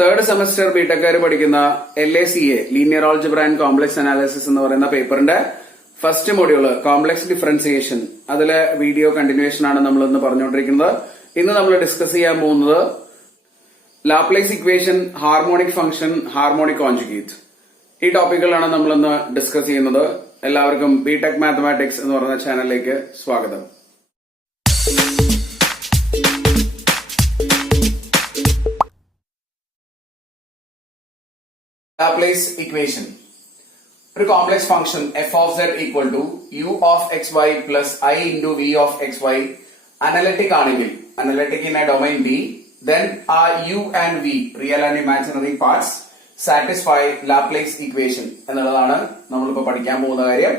Third semester ബിടെക്കാർ പഠിക്കുന്ന LACA linear algebra and complex analysis എന്ന് പറയുന്ന പേപ്പറിന്റെ ഫസ്റ്റ് മൊഡ്യൂള് കോംപ്ലക്സ് ഡിഫറൻസിയേഷൻ അതിലെ വീഡിയോ കണ്ടിന്യൂവേഷൻ ആണ് നമ്മൾ ഇന്ന് പറഞ്ഞുകൊണ്ടിരിക്കുന്നത്. ഇന്ന് നമ്മൾ ഡിസ്കസ് ചെയ്യാൻ പോകുന്നത് Laplace equation, harmonic function, harmonic conjugate ഈ ടോപ്പിക്കുകളാണ് നമ്മൾ ഇന്ന് ഡിസ്കസ് ചെയ്യുന്നത്. എല്ലാവർക്കും ബിടെക് മാത്തമാറ്റിക്സ് എന്ന് പറയുന്ന ചാനലിലേക്ക് സ്വാഗതം. Laplace equation. ഒരു complex function f of z equal to u of xy plus I into v of xy analytic ആണെങ്കിൽ, analytic in a domain B, then are u and v real and imaginary parts satisfy Laplace equation എന്നുള്ളതാണ് നമ്മളിപ്പോ പഠിക്കാൻ പോകുന്ന കാര്യം.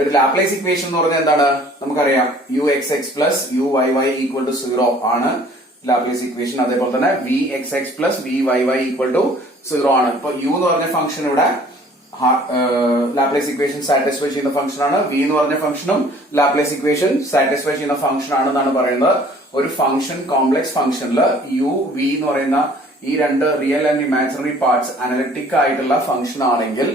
ഒരു Laplace equation എന്ന് പറഞ്ഞാൽ എന്താണ് നമുക്കറിയാം. uxx plus uyy equal to 0 ആണ് ലാപ്ലേസ് ഇക്വേഷൻ. അതേപോലെ തന്നെ vxx plus vyy equal to 0 ആണ്. ഇപ്പൊ u എന്ന് പറഞ്ഞ ഫംഗ്ഷൻ ഇവിടെ ലാപ്ലേസ് ഇക്വേഷൻ സാറ്റിസ്ഫൈ ചെയ്യുന്ന ഫംഗ്ഷൻ ആണ്. v എന്ന് പറഞ്ഞ ഫംഗ്ഷനും ലാപ്ലേസ് ഇക്വേഷൻ സാറ്റിസ്ഫൈ ചെയ്യുന്ന ഫംഗ്ഷൻ ആണെന്നാണ് പറയുന്നത്. ഒരു ഫംഗ്ഷൻ കോംപ്ലക്സ് ഫംഗ്ഷനിൽ u v എന്ന് പറയുന്ന ഈ രണ്ട് real and imaginary parts analytic ആയിട്ടുള്ള ഫംഗ്ഷൻ ആണെങ്കിൽ,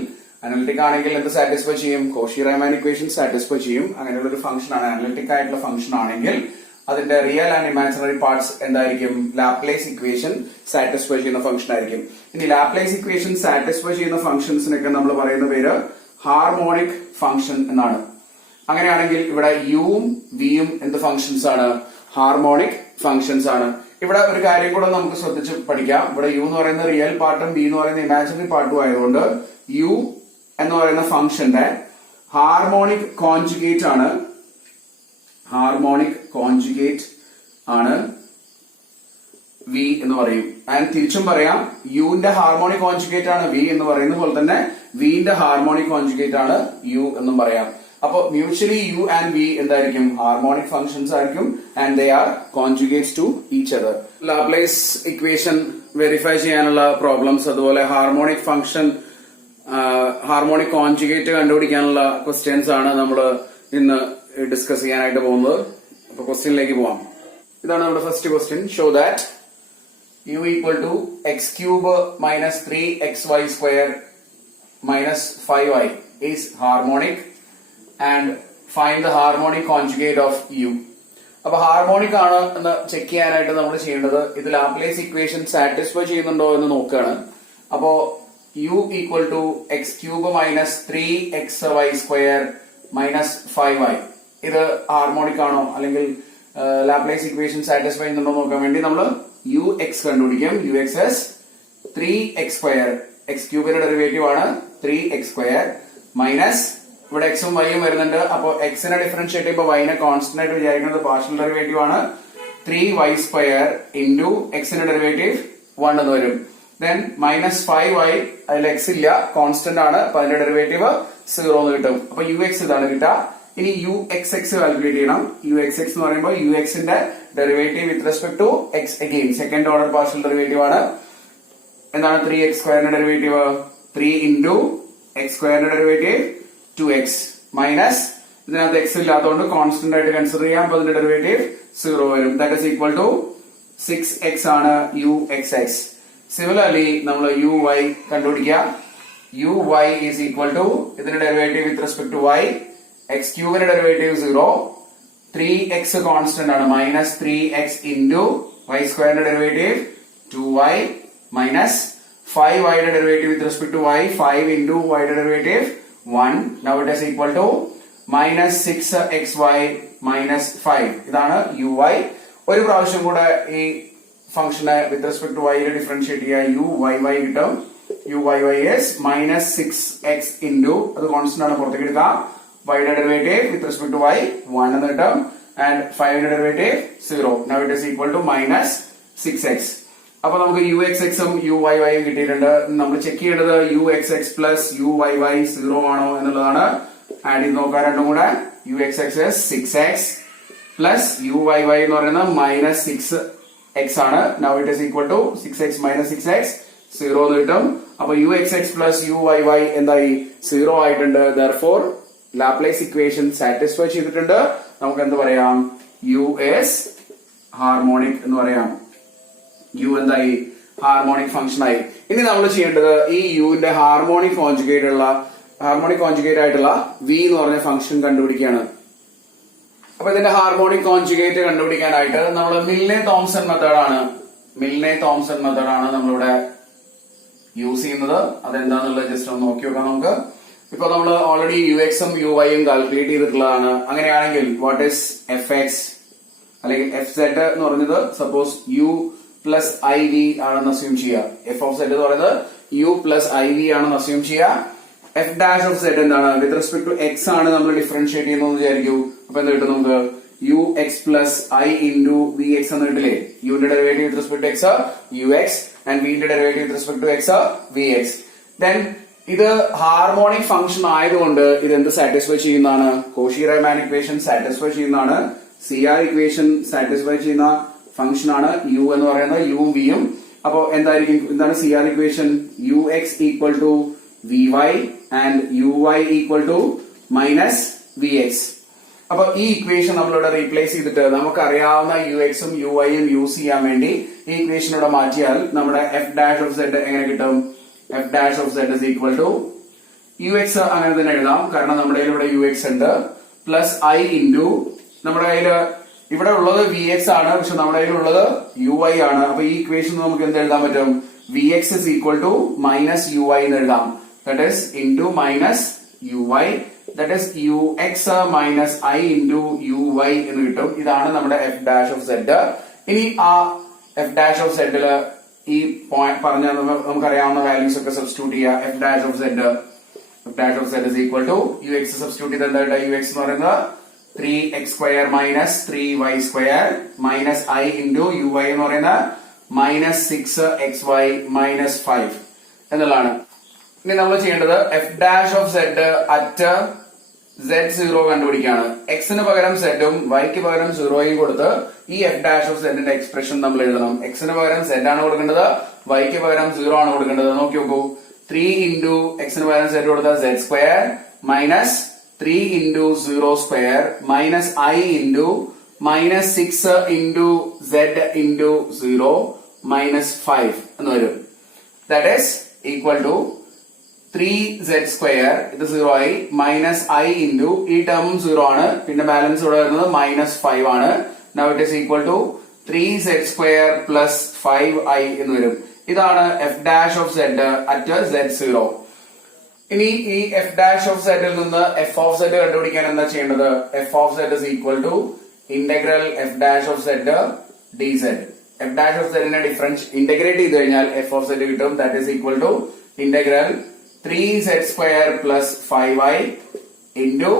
അനലിറ്റിക് ആണെങ്കിൽ എന്ത് സാറ്റിസ്ഫൈ ചെയ്യും? കോഷി-റൈമാൻ ഇക്വേഷൻ സാറ്റിസ്ഫൈ ചെയ്യും. അങ്ങനെയുള്ള ഒരു ഫംഗ്ഷൻ ആണ് അനലിറ്റിക് ആയിട്ടുള്ള ഫംഗ്ഷൻ ആണെങ്കിൽ അതിന്റെ റിയൽ ആൻഡ് ഇമാജിനറി പാർട്സ് എന്തായിരിക്കും? ലാപ്ലേസ് ഇക്വേഷൻ സാറ്റിസ്ഫൈ ചെയ്യുന്ന ഫംഗ്ഷൻ ആയിരിക്കും. ഇനി ലാപ്ലേസ് ഇക്വേഷൻ സാറ്റിസ്ഫൈ ചെയ്യുന്ന ഫംഗ്ഷൻസിനൊക്കെ നമ്മൾ പറയുന്ന പേര് ഹാർമോണിക് ഫംഗ്ഷൻ എന്നാണ്. അങ്ങനെയാണെങ്കിൽ ഇവിടെ യുവും വിയും എന്ത് ഫംഗ്ഷൻസ് ആണ്? ഹാർമോണിക് ഫംഗ്ഷൻസ് ആണ്. ഇവിടെ ഒരു കാര്യം കൂടെ നമുക്ക് ശ്രദ്ധിച്ച് പഠിക്കാം. ഇവിടെ യു എന്ന് പറയുന്ന റിയൽ പാർട്ടും ബി എന്ന് പറയുന്ന ഇമാജിനറി പാർട്ടും ആയതുകൊണ്ട് യു എന്ന് പറയുന്ന ഫംഗ്ഷന്റെ ഹാർമോണിക് കോൺജുഗേറ്റ് ആണ്. ഹാർമോണിക് കോൺജുഗേറ്റ് ആണ് വി എന്ന് പറയും. ആൻഡ് തിരിച്ചും പറയാം, യുവിന്റെ ഹാർമോണിക് കോൺജുഗേറ്റ് ആണ് വി എന്ന് പറയുന്ന പോലെ തന്നെ വിന്റെ ഹാർമോണിക് കോൺജുഗേറ്റ് ആണ് യു എന്നും പറയാം. അപ്പൊ മ്യൂച്വലി യു ആൻഡ് വി എന്തായിരിക്കും? ഹാർമോണിക് ഫംഗ്ഷൻസ് ആയിരിക്കും. And they are conjugates to each other. Laplace equation verify ചെയ്യാനുള്ള പ്രോബ്ലംസ്, അതുപോലെ ഹാർമോണിക് ഫംഗ്ഷൻ, ഹാർമോണിക് കോൺജുഗേറ്റ് കണ്ടുപിടിക്കാനുള്ള ക്വസ്റ്റ്യൻസ് ആണ് നമ്മൾ ഇന്ന് ഡിസ്കസ് ചെയ്യാനായിട്ട് പോകുന്നത്. അപ്പൊ ക്വസ്റ്റ്യനിലേക്ക് പോവാം. ഇതാണ് നമ്മുടെ first question. Show that u equal to x cube minus 3xy square minus 5y is harmonic and find the harmonic conjugate of u. അപ്പൊ ഹാർമോണിക് ആണ് എന്ന് ചെക്ക് ചെയ്യാനായിട്ട് നമ്മൾ ചെയ്യേണ്ടത് ഇത് ലാപ്ലേസ് ഇക്വേഷൻ സാറ്റിസ്ഫൈ ചെയ്യുന്നുണ്ടോ എന്ന് നോക്കുകയാണ്. അപ്പോ u equal to x cube minus 3xy square minus 5y ഇത് ഹാർമോണിക് ആണോ അല്ലെങ്കിൽ ലാപ്ലേസ് ഇക്വേഷൻ സാറ്റിസ്ഫൈ ചെയ്യുന്നുണ്ടോ നോക്കാൻ വേണ്ടി നമ്മൾ ux കണ്ടുപിടിക്കും. ux 3x സ്ക്വയർ, എക്സ് ക്യൂബിന്റെ ഡെറിവേറ്റീവ് ആണ് 3x സ്ക്വയർ മൈനസ് ഇവിടെ എക്സും വൈയും വരുന്നുണ്ട്. അപ്പൊ എക്സിനെ ഡിഫറൻഷിയേറ്റ് ചെയ്യുമ്പോൾ വൈനെ കോൺസ്റ്റന്റ് ആയിട്ട് വിചാരിക്കുന്നത് പാർഷ്യൽ ഡെറിവേറ്റീവ് ആണ്. 3y സ്ക്വയർ ഇൻറ്റു എക്സിന്റെ ഡെറിവേറ്റീവ് 1 എന്ന് വരും. ദെൻ മൈനസ് 5y, അതിൽ എക്സ് ഇല്ല, കോൺസ്റ്റന്റ് ആണ്. അപ്പൊ അതിന്റെ ഡെറിവേറ്റീവ് 0 എന്ന് കിട്ടും. അപ്പൊ ux ഇതാണ് കിട്ടുക. ഇനി uxx കാൽക്കുലേറ്റ് ചെയ്യണം. uxx എന്ന് പറയുമ്പോൾ ന്റെ derivative with respect to x again second order partial derivative ആണ്. എന്താണ് 3x സ്ക്വയറിന്റെ ഡെറിവേറ്റീവ്? 3 ഇൻറ്റു എക്സ് സ്ക്വയറിന്റെ ഡെറിവേറ്റീവ് 2x മൈനസ് ഇതിനകത്ത് എക്സ് ഇല്ലാത്തതുകൊണ്ട് കോൺസ്റ്റന്റ് ആയിട്ട് കൺസിഡർ ചെയ്യാം. അപ്പൊ അതിന്റെ ഡെറിവേറ്റീവ് 0 വരും. That is equal to 6x ആണ് uxx. സിമിലർലി നമ്മൾ uy കണ്ടുപിടിക്കുക. uy ഈസ് ഈക്വൽ ടു ഇതിന്റെ derivative with respect to y, x ക്യൂബിന്റെ ഡെറിവേറ്റീവ് 0, 3x കോൺസ്റ്റന്റ് ആണ് മൈനസ് 3x ഇൻറ്റു y സ്ക്വയറിന്റെ ഡെറിവേറ്റീവ് 2y മൈനസ് 5y യുടെ derivative with respect to y, 5 into y യുടെ derivative 1. Now it is equal to minus 6xy minus 5. ഇതാണ് uy. ഒരു പ്രാവശ്യം കൂടെ ഈ ഫംഗ്ഷനെ with respect to y differentiate ചെയ്യുക. uyy കിട്ടും. uyy is minus 6x into അത് കോൺസ്റ്റന്റ് ആണ്, പുറത്തേക്ക് എടുക്കാം. y യുടെ derivative with respect to y 1 എന്ന് കിട്ടും. ആൻഡ് 5 യുടെ derivative 0. Now it is equal to minus 6x. അപ്പൊ നമുക്ക് uxx ഉം uyy ഉം കിട്ടിയിട്ടുണ്ട്. നമ്മൾ ചെക്ക് ചെയ്യേണ്ടത് uxx പ്ലസ് uyy 0 ആണോ എന്നുള്ളതാണ്. ആഡ് ചെയ്ത് നോക്കാം രണ്ടും കൂടെ. uxx 6x പ്ലസ് uyy എന്ന് പറയുന്നത് മൈനസ് 6x ആണ്. Now it is equal to 6x minus 6x 0 എന്ന് കിട്ടും. അപ്പൊ uxx പ്ലസ് uyy എന്തായി? 0 ആയിട്ടുണ്ട്. ദെർഫോർ ലാപ്ലേസ് ഇക്വേഷൻ സാറ്റിസ്ഫൈ ചെയ്തിട്ടുണ്ട്. നമുക്ക് എന്ത് പറയാം? u is ഹാർമോണിക് എന്ന് പറയാം. u എന്തായി? ഹാർമോണിക് ഫംഗ്ഷൻ ആയി. ഇനി നമ്മൾ ചെയ്യേണ്ടത് ഈ യുവിന്റെ ഹാർമോണിക് കോൺജുഗേറ്റ് ആയിട്ടുള്ള വി എന്ന് പറഞ്ഞ ഫംഗ്ഷൻ കണ്ടുപിടിക്കുകയാണ്. അപ്പൊ ഇതിന്റെ ഹാർമോണിക് കോൺജുഗേറ്റ് കണ്ടുപിടിക്കാനായിട്ട് നമ്മൾ മിൽനെ-തോംസൺ മെത്തേഡാണ് നമ്മളിവിടെ യൂസ് ചെയ്യുന്നത്. അതെന്താന്നുള്ളത് ജസ്റ്റ് ഒന്ന് നോക്കി നോക്കാം നമുക്ക്. ഇപ്പൊ നമ്മൾ ഓൾറെഡി യു എക്സും യു വൈയും കാൽക്കുലേറ്റ് ചെയ്തിട്ടുള്ളതാണ്. അങ്ങനെയാണെങ്കിൽ വാട്ട് ഈസ് എഫ് എക്സ് അല്ലെങ്കിൽ എഫ് സെഡ് എന്ന് പറഞ്ഞത് suppose u plus I v ആണെന്ന് അസ്യൂം ചെയ്യുക. എഫ് ഓഫ് സെഡ് എന്ന് പറയുന്നത് യു പ്ലസ് ഐ വി ആണെന്ന് അസ്യൂം ചെയ്യുക. എഫ് ഡാഷ് ഓഫ് സെഡ് എന്താണ്? വിത്ത് റെസ്പെക്ട് ടു എക്സ് ആണ് നമ്മൾ ഡിഫറൻഷിയേറ്റ് ചെയ്യുന്നതെന്ന് വിചാരിക്കൂ. അപ്പൊ എന്ത് കിട്ടും നമുക്ക്? U X plus I into V X എന്ന് കിട്ടില്ലേ? യുവിന്റെ derivative with respect to x u x and വിന്റെ derivative with respect to x v x. Then ഇത് ഹാർമോണിക് ഫംഗ്ഷൻ ആയതുകൊണ്ട് ഇത് എന്ത് സാറ്റിസ്ഫൈ ചെയ്യുന്നതാണ്? കോഷി-റീമാൻ ഇക്വേഷൻ സാറ്റിസ്ഫൈ ചെയ്യുന്നതാണ്. CR ഇക്വേഷൻ സാറ്റിസ്ഫൈ ചെയ്യുന്ന ഫംഗ്ഷൻ ആണ് യു എന്ന് പറയുന്നത്, യുവും വിയും. അപ്പോ എന്തായിരിക്കും? എന്താണ് CR equation? U x equal to V y and u y equal to minus V x. അപ്പൊ ഈ ഇക്വേഷൻ നമ്മളിവിടെ റീപ്ലേസ് ചെയ്തിട്ട് നമുക്കറിയാവുന്ന യു എക്സും യു വൈയും യൂസ് ചെയ്യാൻ വേണ്ടി ഈ ഇക്വേഷൻ ഇവിടെ മാറ്റിയാൽ നമ്മുടെ എഫ് ഡാഷ് ഓഫ് സെഡ് എങ്ങനെ കിട്ടും? F dash of Z is equal to U x അങ്ങനെ തന്നെ എഴുതാം, കാരണം നമ്മുടെ കയ്യിൽ ഇവിടെ യു എക്സ് ഉണ്ട്, പ്ലസ് ഐ ഇൻറ്റു നമ്മുടെ കയ്യിൽ ഇവിടെ ഉള്ളത് വി എക്സ് ആണ്, പക്ഷെ നമ്മുടെ കയ്യിലുള്ളത് യു വൈ ആണ്. അപ്പൊ ഈ ഇക്വേഷൻ നമുക്ക് എന്ത് എഴുതാൻ പറ്റും? V x is equal to minus u y എന്ന് എഴുതാം. That is into minus u y, that is u x minus i into u y എന്ന് കിട്ടും. ഇതാണ് നമ്മുടെ എഫ് ഡാഷ് ഓഫ് സെഡ്. ഇനി ആ എഫ് ഡാഷ് ഓഫ് സെഡില് ഈ പറഞ്ഞ നമുക്കറിയാവുന്ന വാല്യൂസ് ഒക്കെ സബ്സ്റ്റിറ്റ്യൂട്ട് ചെയ്യുക. F dash of Z is equal to U x substitute ചെയ്ത് എന്താ? യു എക്സ് എന്ന് പറയുന്നത് 3x square minus 3y square minus i into u y എന്ന് പറയുന്നത് മൈനസ് 6xy മൈനസ് 5 എന്നുള്ളതാണ്. ഇനി നമ്മൾ ചെയ്യേണ്ടത് f dash of Z at z0 കണ്ടുപിടിക്കുകയാണ്. എക്സിന് പകരം സെഡും വൈക്ക് പകരം 0യും കൊടുത്ത് ഈ എഫ് ഡാഷ് ഓഫ് സെഡിന്റെ എക്സ്പ്രഷൻ നമ്മൾ എഴുതണം. എക്സിന് പകരം സെഡ് ആണ് കൊടുക്കേണ്ടത്, വൈക്ക് പകരം 0 ആണ് കൊടുക്കേണ്ടത്. നോക്കി നോക്കൂ. 3 ഇൻറ്റു എക്സിന് പകരം സെഡ് കൊടുത്താൽ z square minus 3 into 0 square minus i into minus 6 into z into 0 minus 5 എന്ന് വരും. That is equal to 3z square, ഇത് 0 ആയി, മൈനസ് ഐ ഇൻറ്റു ഈ ടേം 0 ആണ്, പിന്നെ ബാലൻസ് ഇവിടെ വരുന്നത് മൈനസ് 5 ആണ്. Now it is equal to 3z square plus 5i എന്ന് വരും. ഇതാണ് f dash of Z at z0. ഇനി ഈ എഫ് ഡാഷ് ഓഫ് സെഡിൽ നിന്ന് എഫ് ഓഫ് സെഡ് കണ്ടുപിടിക്കാൻ എന്താ ചെയ്യേണ്ടത്? F of Z is equal to integral F dash of Z D Z. F dash of സെഡിനെ ഇന്റഗ്രേറ്റ് ചെയ്ത് കഴിഞ്ഞാൽ എഫ് ഓഫ് സെഡ് കിട്ടും. That is equal to integral 3z square plus 5i into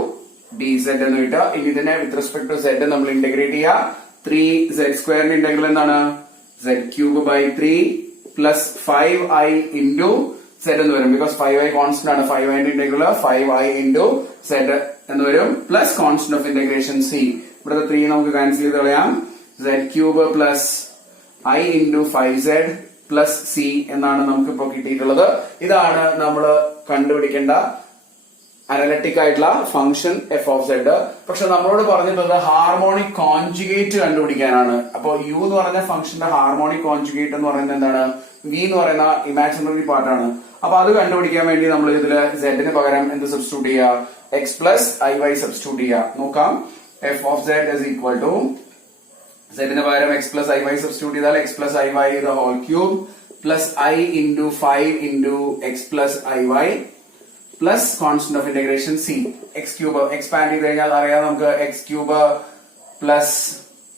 D Z എന്ന് കിട്ടുക. ഇനി ഇതിനെ with respect to Z നമ്മൾ integrate ചെയ്യുക. 3z സ്ക്വയറിന്റെ ഇന്റഗ്രൽ എന്താണ്? z cube by 3 plus 5i into Z എന്ന് വരും. ബിക്കോസ് 5i കോൺസ്റ്റന്റ് ആണ്. 5i integral 5i into Z എന്ന് വരും. Plus constant of integration C. ഇവിടുത്തെ 3 നമുക്ക് ക്യാൻസൽ ചെയ്ത് കളയാം. z cube plus i into 5z plus C എന്നാണ് നമുക്ക് ഇപ്പോൾ കിട്ടിയിട്ടുള്ളത്. ഇതാണ് നമ്മൾ കണ്ടുപിടിക്കേണ്ട അനലറ്റിക് ആയിട്ടുള്ള ഫംഗ്ഷൻ എഫ് ഓഫ് സെഡ്. പക്ഷെ നമ്മളോട് പറഞ്ഞിട്ടുള്ളത് ഹാർമോണിക് കോൺജുഗേറ്റ് കണ്ടുപിടിക്കാനാണ്. അപ്പൊ യു എന്ന് പറഞ്ഞ ഫംഗ്ഷന്റെ ഹാർമോണിക് കോൺജുഗേറ്റ് എന്ന് പറയുന്നത് എന്താണ്? വി എന്ന് പറയുന്ന ഇമാജിനറി പാർട്ടാണ്. അപ്പൊ അത് കണ്ടുപിടിക്കാൻ വേണ്ടി നമ്മൾ ഇതില് സെഡിന് പകരം എന്ത് സബ്സ്റ്റിറ്റ്യൂട്ട് ചെയ്യുക? X plus I Y substitute ചെയ്യുക. നോക്കാം. F of Z is equal to സെഡിന് പകരം X plus I Y substitute ചെയ്താൽ X plus I Y the whole cube plus I into 5 into X plus I Y plus constant of integration C. X cube expand ചെയ്ത് കഴിഞ്ഞാൽ അറിയാം നമുക്ക്. X cube plus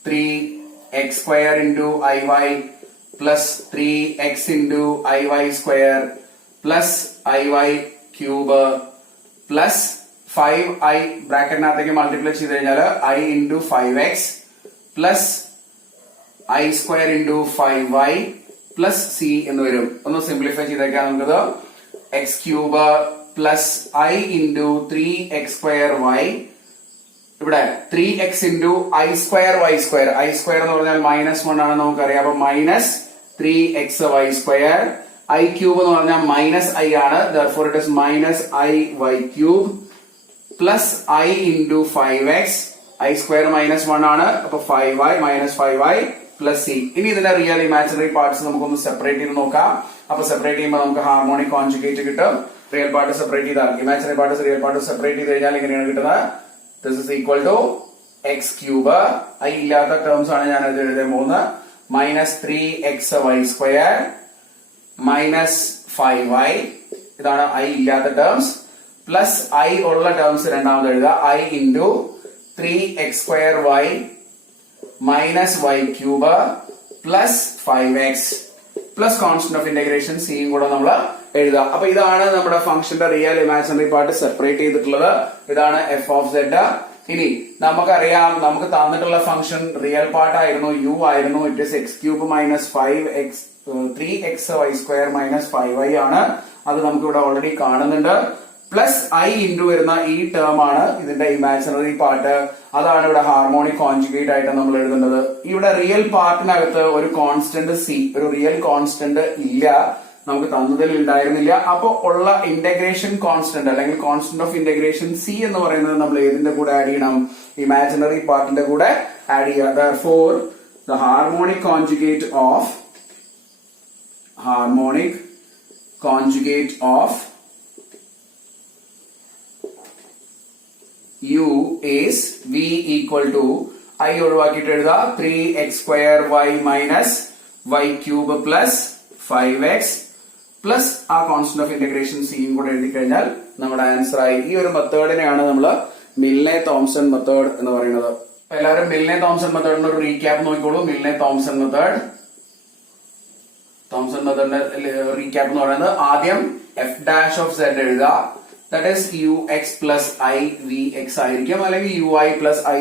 3x square into I Y plus 3x into I Y square plus I Y cube plus 5i ബ്രാക്കറ്റിനകത്തേക്ക് multiply ചെയ്ത് കഴിഞ്ഞാൽ i into 5x plus i square into 5y plus c എന്ന് വരും. ഒന്ന് simplify ചെയ്തേക്കാം നമുക്കത്. X cube plus I into 3x square y, ഇവിടെ 3x into i square y square. I square എന്ന് പറഞ്ഞാൽ -1 ആണെന്ന് നമുക്കറിയാം. അപ്പൊ minus 3xy square. I cube എന്ന് പറഞ്ഞാൽ മൈനസ് ഐ ആണ്. therefore it is minus iy cube plus I into 5x. I square -1 ആണ്. അപ്പൊ 5y minus 5y plus c. ഇനി ഇതിന്റെ റിയൽ ഇമാജിനറി പാർട്സ് നമുക്കൊന്ന് സെപ്പറേറ്റ് ചെയ്ത് നോക്കാം. അപ്പൊ സെപ്പറേറ്റ് ചെയ്യുമ്പോൾ നമുക്ക് ഹാർമോണിക് കോൺജുഗേറ്റ് കിട്ടും. റിയൽ പാർട്ട് സെപ്പറേറ്റ് ചെയ്താൽ imaginary parts real part separate ചെയ്ത് കഴിഞ്ഞാൽ ഇങ്ങനെയാണ് കിട്ടുന്നത്. This is equal to x cube, i ഇല്ലാത്ത ടേംസ് ആണ് ഞാൻ ഇത് എഴുതാൻ പോകുന്നത്, മൈനസ് 3xy² മൈനസ് 5y, ഇതാണ് ഐ ഇല്ലാത്ത ടേംസ്, പ്ലസ് ഐ ഉള്ള ടേംസ് രണ്ടാമത് എഴുതുക, I into 3x² minus y³ plus 5x plus constant of integration സിയും കൂടെ നമ്മൾ എഴുതുക. അപ്പൊ ഇതാണ് നമ്മുടെ ഫംഗ്ഷന്റെ റിയൽ ഇമാജിനറി പാർട്ട് സെപ്പറേറ്റ് ചെയ്തിട്ടുള്ളത്. ഇതാണ് എഫ് ഓഫ് സെഡ്. ഇനി നമുക്കറിയാം, നമുക്ക് തന്നിട്ടുള്ള ഫംഗ്ഷൻ റിയൽ പാർട്ട് ആയിരുന്നു, യു ആയിരുന്നു. It is x³ minus 3xy² minus 5y ആണ്. അത് നമുക്ക് ഇവിടെ ഓൾറെഡി കാണുന്നുണ്ട്. പ്ലസ് ഐ ഇൻറ്റു വരുന്ന ഈ ടേം ആണ് ഇതിന്റെ ഇമാജിനറി പാർട്ട്. അതാണ് ഇവിടെ ഹാർമോണിക് കോൺജുഗേറ്റ് ആയിട്ട് നമ്മൾ എഴുതുന്നത്. ഇവിടെ റിയൽ പാർട്ടിനകത്ത് ഒരു കോൺസ്റ്റന്റ് സി, ഒരു റിയൽ കോൺസ്റ്റന്റ് ഇല്ല, നമുക്ക് തന്നതിൽ ഉണ്ടായിരുന്നില്ല. അപ്പൊ ഉള്ള ഇന്റഗ്രേഷൻ കോൺസ്റ്റന്റ് അല്ലെങ്കിൽ കോൺസ്റ്റന്റ് ഓഫ് ഇന്റഗ്രേഷൻ സി എന്ന് പറയുന്നത് നമ്മൾ ഏതിന്റെ കൂടെ ആഡ് ചെയ്യണം? ഇമാജിനറി പാർട്ടിന്റെ കൂടെ ആഡ് ചെയ്യുക. Therefore, the harmonic conjugate of u is v equal to I ഒഴിവാക്കിയിട്ട് എഴുതാ 3x² minus y³ plus 5x plus ആ കോൺസ്റ്റന്റ് ഓഫ് ഇന്റഗ്രേഷൻ സിയും കൂടെ എഴുതി കഴിഞ്ഞാൽ നമ്മുടെ ആൻസർ ആയി. ഈ ഒരു മെത്തേഡിനെയാണ് നമ്മൾ മിൽനെ-തോംസൺ മെത്തേഡ് എന്ന് പറയുന്നത്. എല്ലാവരും മിൽനെ-തോംസൺ മെത്തേഡിന്റെ ഒരു റീക്യാപ്പ് നോക്കിക്കോളൂ. മിൽനെ-തോംസൺ മെത്തേഡിന്റെ റീക്യാപ്പ് എന്ന് പറയുന്നത് ആദ്യം എഫ് ഡാഷ് ഓഫ് സെഡ് എഴുതുക. That is ux plus I V X ആയിരിക്കും, അല്ലെങ്കിൽ ui plus I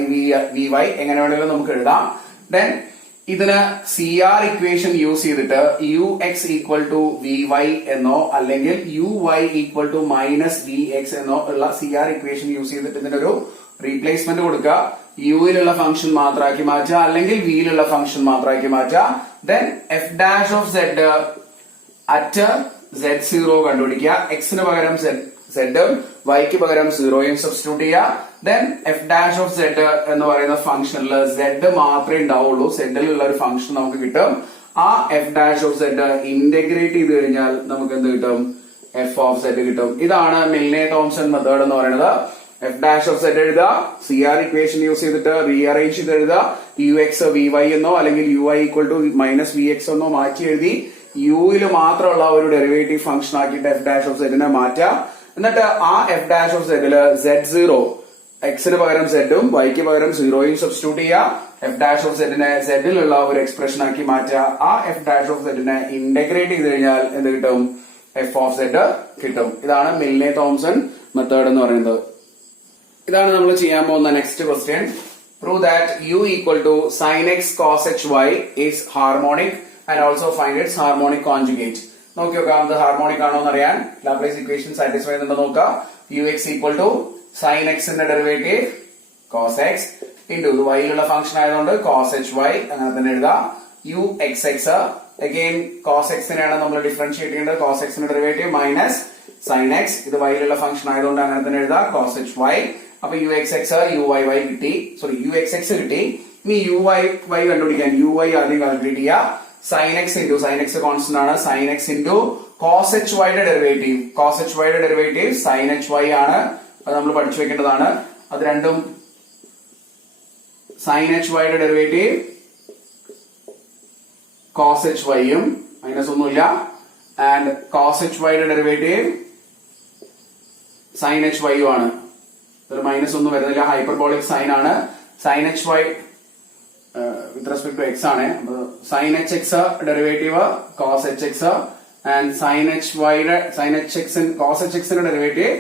V Y, എങ്ങനെ വേണമെങ്കിലും നമുക്ക് എഴുതാം. ദെൻ ഇതിന് സി ആർ ഇക്വേഷൻ യൂസ് ചെയ്തിട്ട് ux equal to V Y എന്നോ അല്ലെങ്കിൽ uy equal to minus V X എന്നോ ഉള്ള സി ആർ ഇക്വേഷൻ യൂസ് ചെയ്തിട്ട് ഇതിനൊരു റീപ്ലേസ്മെന്റ് കൊടുക്കുക. യുയിലുള്ള ഫംഗ്ഷൻ മാത്രമാക്കി മാറ്റുക, അല്ലെങ്കിൽ വിയിലുള്ള ഫംഗ്ഷൻ മാത്രമാക്കി മാറ്റുക. Then F dash of Z at z0 കണ്ടുപിടിക്കുക. എക്സിന് പകരം സെഡും വൈക്ക് പകരം 0യും സബ്സ്റ്റിറ്റ്യൂട്ട് ചെയ്യുക. Then F dash of Z എന്ന് പറയുന്ന ഫംഗ്ഷനിൽ സെഡ് മാത്രമേ ഉണ്ടാവുള്ളൂ. സെഡിലുള്ള ഒരു ഫംഗ്ഷൻ നമുക്ക് കിട്ടും. ആ F dash of Z integrate ചെയ്ത് കഴിഞ്ഞാൽ നമുക്ക് എന്ത് കിട്ടും? എഫ് ഓഫ് സെഡ് കിട്ടും. ഇതാണ് മിൽനെ-തോംസൺ മെത്തേഡ് എന്ന് പറയുന്നത്. എഫ് ഡാഷ് ഓഫ് സെഡ് എഴുതുക, സി ആർ ഇക്വേഷൻ യൂസ് ചെയ്തിട്ട് റീഅറേഞ്ച് ചെയ്ത് എഴുതുക. ux വി വൈ എന്നോ അല്ലെങ്കിൽ ui equal to minus V X എന്നോ മാറ്റി എഴുതി യുയിൽ മാത്രമുള്ള ഒരു ഡെറിവേറ്റീവ് ഫംഗ്ഷൻ ആക്കിയിട്ട് എഫ് ഡാഷ് ഓഫ് സെഡിനെ മാറ്റുക. എന്നിട്ട് ആ എഫ് ഡാഷ് ഓഫ് സെഡില് z0 എക്സിന് പകരം സെഡും വൈക്ക് പകരം 0യും സബ്സ്റ്റിറ്റ്യൂട്ട് ചെയ്യുക. എഫ് ഡാഷ് ഓഫ് സെഡിനെ സെഡിലുള്ള ഒരു എക്സ്പ്രഷൻ ആക്കി മാറ്റുക. ആ എഫ് ഡാഷ് ഓഫ് സെഡിനെ ഇന്റഗ്രേറ്റ് ചെയ്ത് കഴിഞ്ഞാൽ എന്ത് കിട്ടും? എഫ് ഓഫ് സെഡ് കിട്ടും. ഇതാണ് മിൽനെ-തോംസൺ മെത്തേഡ് എന്ന് പറയുന്നത്. ഇതാണ് നമ്മൾ ചെയ്യാൻ പോകുന്ന next question. Prove that u equal to sine X cos H Y is harmonic and also find its harmonic conjugate. നോക്കി നോക്കാം ഇത് ഹാർമോണിക് ആണോ എന്ന് അറിയാൻ. ലാപ്ലേസ് ഇക്വേഷൻ സാറ്റിസ്ഫൈ ചെയ്യുന്നുണ്ടോ നോക്കാം. ux ഈക്വൽ ടു സൈൻ എക്സിന്റെ ഡെറിവേറ്റീവ് കോസ് എക്സ് ഇൻറ്റു ഇത് വൈയിലുള്ള ഫംഗ്ഷൻ ആയതുകൊണ്ട് കോസ് എച്ച് വൈ അങ്ങനെ തന്നെ എഴുതാം. U X X again cos എക്സിനെയാണ് നമ്മൾ ഡിഫറൻഷിയേറ്റ് ചെയ്യേണ്ടത്. കോസ് എക്സിന്റെ ഡെറിവേറ്റീവ് മൈനസ് സൈൻ എക്സ്, ഇത് വൈയിലുള്ള ഫംഗ്ഷൻ ആയതുകൊണ്ട് അങ്ങനെ തന്നെ എഴുതാം. Cos H Y. അപ്പൊ U X X U Y Y കിട്ടി, സോറി യു എക്സ് എക്സ് കിട്ടി. ഇനി യു വൈ വൈ കണ്ടുപിടിക്കാൻ യു വൈ ആദ്യം കാൽക്കുലേറ്റ് ചെയ്യുക. Sine X into sine X constant ആണ്, sine X into cos H വൈയുടെ ഡെറിവേറ്റീവ്. കോസ് എച്ച് വൈയുടെ ഡെറിവേറ്റീവ് സൈൻ എച്ച് വൈ ആണ്, അത് നമ്മൾ പഠിച്ചു വെക്കേണ്ടതാണ്. അത് രണ്ടും സൈൻ എച്ച് വൈയുടെ ഡെറിവേറ്റീവ് കോസ് എച്ച് വൈയും മൈനസ് ഒന്നുമില്ല, ആൻഡ് കോസ് എച്ച് വൈയുടെ ഡെറിവേറ്റീവ് സൈൻ എച്ച് വൈയും ആണ്. ഒരു മൈനസ് ഒന്നും വരുന്നില്ല, ഹൈപ്പർബോളിക് സൈൻ ആണ്. Sine H Y with respect to X ആണ്. Sine H X derivative cos H X and sine H വൈയുടെ sine H X cos H എക്സിന്റെ ഡെറിവേറ്റീവ്